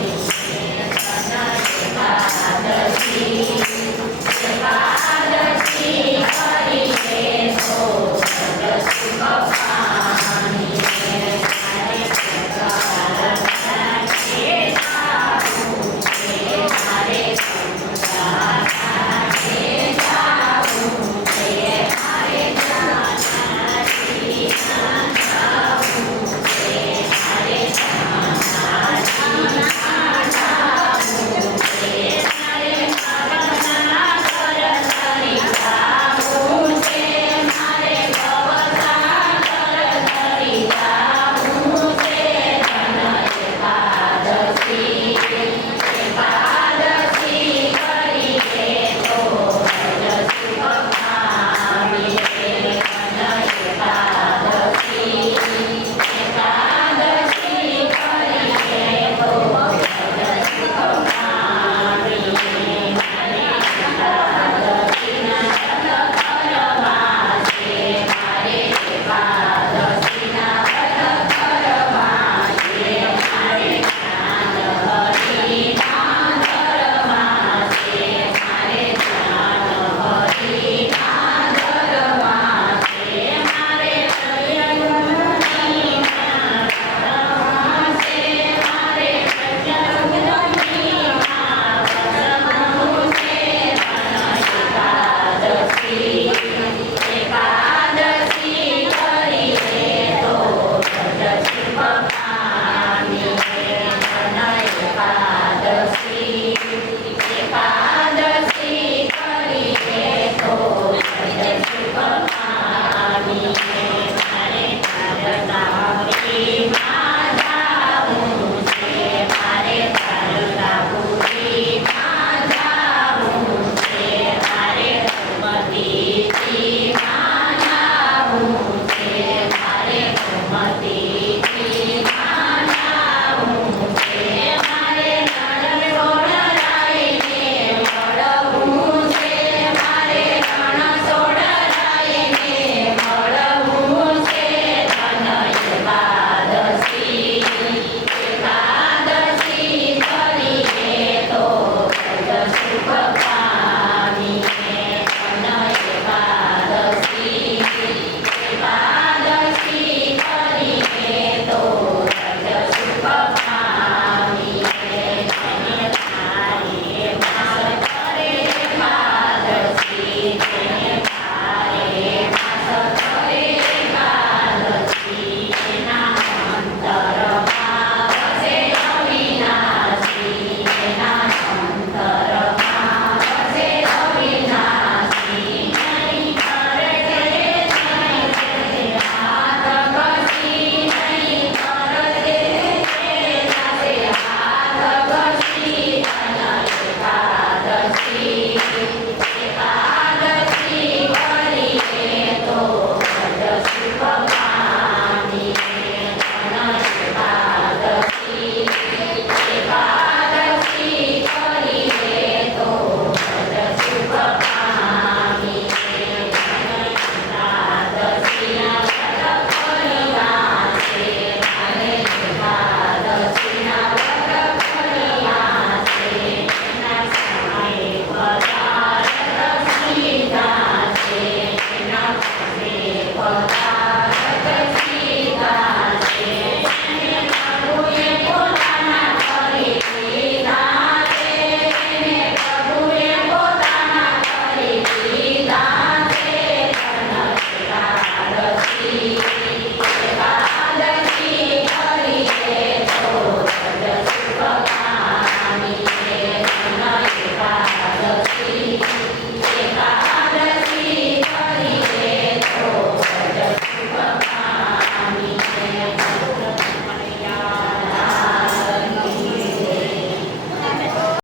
Gracias.